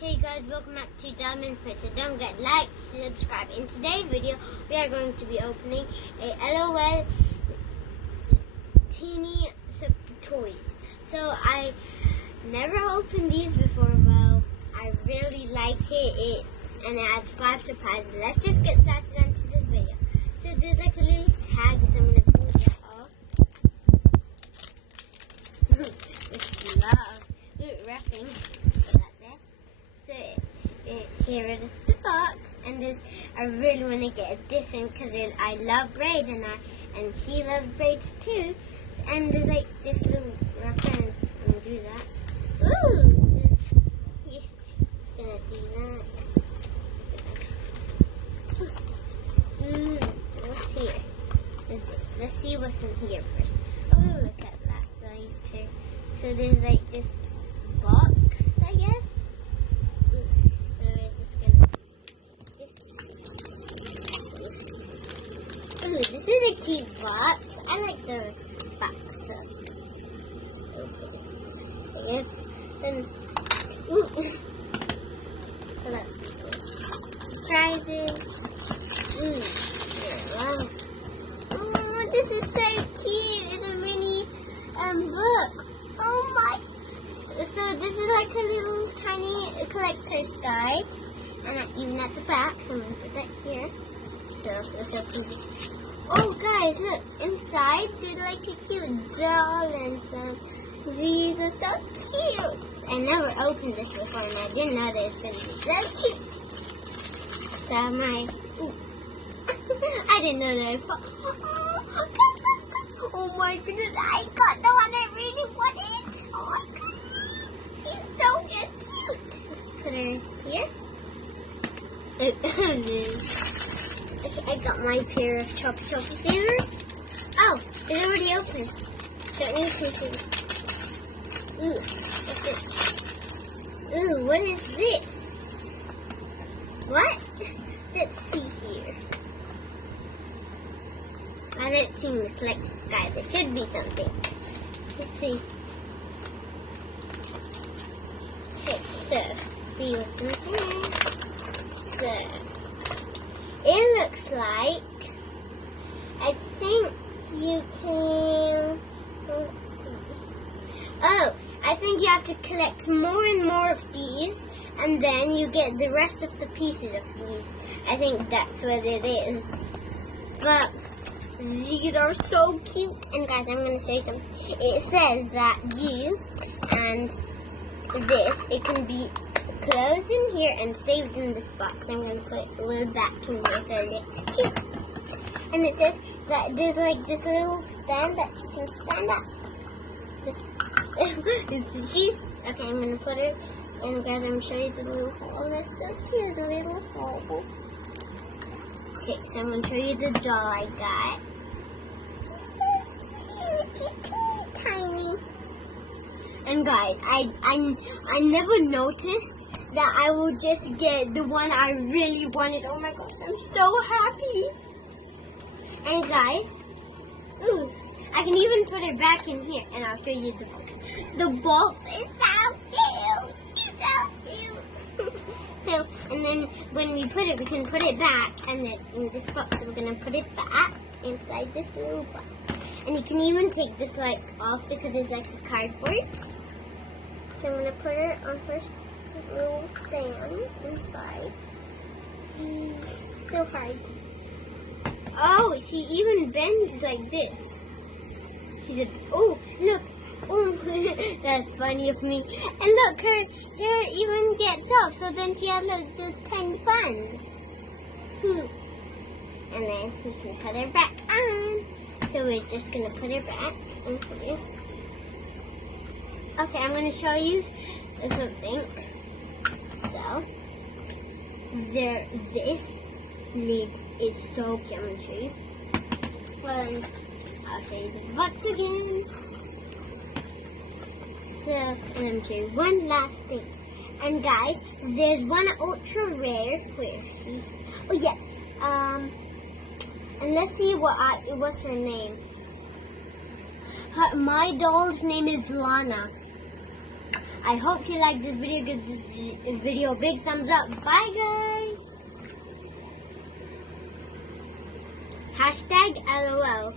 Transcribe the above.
Hey guys, welcome back to Diamond Printer. Don't forget like, subscribe. In today's video, we are going to be opening a LOL teeny toys. So I never opened these before, but I really like it. And it has 5 surprises. Let's just get started onto this video. So there's like a little tag, so I'm gonna pull that off. It's love wrapping. Here is the box, and I really want to get this one because I love braids, and he loves braids too. And there's like this little wrapper, and I'm gonna do that. Ooh, yeah, it's gonna do that. What's here? Let's see what's in here first. Oh, look at that lighter. So there's like this box, I guess. Ooh, this is a cute box. I like the box. So let's open it. I guess. Then, surprises. Wow. Oh, this is so cute. It's a mini book. Oh my. So this is like a little tiny collector's guide. And even at the back, so I'm going to put that here. So let's open this. Oh guys, look, inside there's like a cute doll and some. These are so cute. I never opened this before and I didn't know that it's going to be so cute. So I didn't know that. Oh my goodness, I got the one I really wanted. Oh my goodness, it's so cute. Let's put her here. I got my pair of choppy scissors. Oh, it's already open. Don't need scissors. Ooh, what's this? Ooh, what is this? What? Let's see here. I didn't see the collector's guide. There should be something. Let's see. Okay, so see what's in here. So it looks like, I think you can, let's see. Oh, I think you have to collect more and more of these, and then you get the rest of the pieces of these. I think that's what it is. But these are so cute. And guys, I'm going to say something. It says that you and this, it can be closed in here and saved in this box. I'm going to put a little back in here so it looks cute. And it says that there's like this little stand that you can stand up. She's okay. I'm going to put her in, guys. I'm going to show you the little hole. That's so cute, the little hole. Okay, so I'm going to show you the doll I got. It's tiny. And guys, I never noticed that I will just get the one I really wanted. Oh my gosh, I'm so happy. And guys, ooh, I can even put it back in here, and I'll show you the box. The box is so cute. It's so cute. So, and then when we put it, we can put it back, and then in this box, we're gonna put it back inside this little box. And you can even take this like off because it's like a cardboard. So I'm gonna put her on her little stand inside. So hard. Oh, she even bends like this. She said, "Oh, look! Oh, that's funny of me." And look, her hair even gets off. So then she has like the tiny buns. And then we can put her back on. So we're just gonna put her back and put her. Okay, I'm gonna show you something. So this lid is so cute. I'm gonna show you. Well, I'll show you the box again. So I'm gonna show you one last thing. And guys, there's one ultra rare. Where she's? Oh yes. And let's see what's her name. My doll's name is Lana. I hope you liked this video. Give this video a big thumbs up. Bye, guys. #LOL.